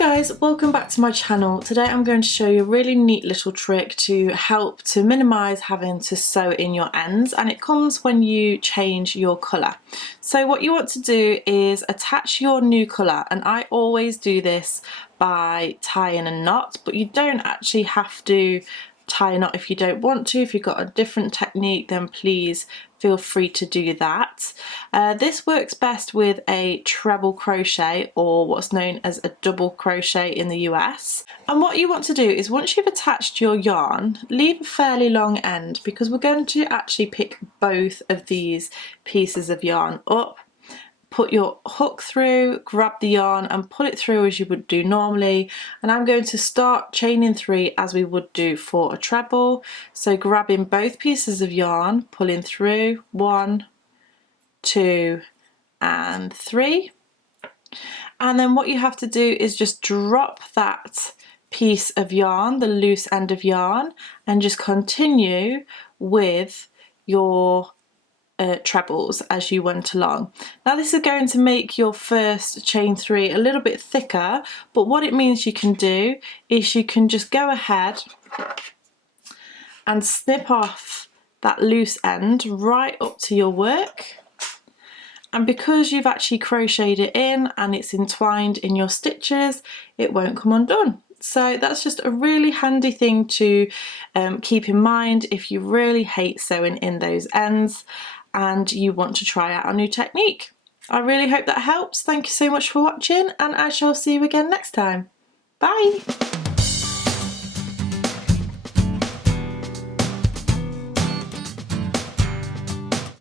guys, welcome back to my channel. Today I'm going to show you a really neat little trick to help to minimise having to sew in your ends, and it comes when you change your colour. So what you want to do is attach your new colour, and I always do this by tying a knot, but you don't actually have to tie a knot if you don't want to. If you've got a different technique, then please feel free to do that. This works best with a treble crochet, or what's known as a double crochet in the US. And what you want to do is, once you've attached your yarn, leave a fairly long end, because we're going to actually pick both of these pieces of yarn up. Put your hook through, grab the yarn and pull it through as you would do normally, and I'm going to start chaining 3 as we would do for a treble. So grabbing both pieces of yarn, pulling through 1, 2 and 3, and then what you have to do is just drop that piece of yarn, the loose end of yarn, and just continue with your trebles as you went along. Now this is going to make your first chain 3 a little bit thicker, but what it means you can do is you can just go ahead and snip off that loose end right up to your work, and because you've actually crocheted it in and it's entwined in your stitches, it won't come undone. So that's just a really handy thing to keep in mind if you really hate sewing in those ends and you want to try out our new technique. I really hope that helps. Thank you so much for watching, and I shall see you again next time. Bye!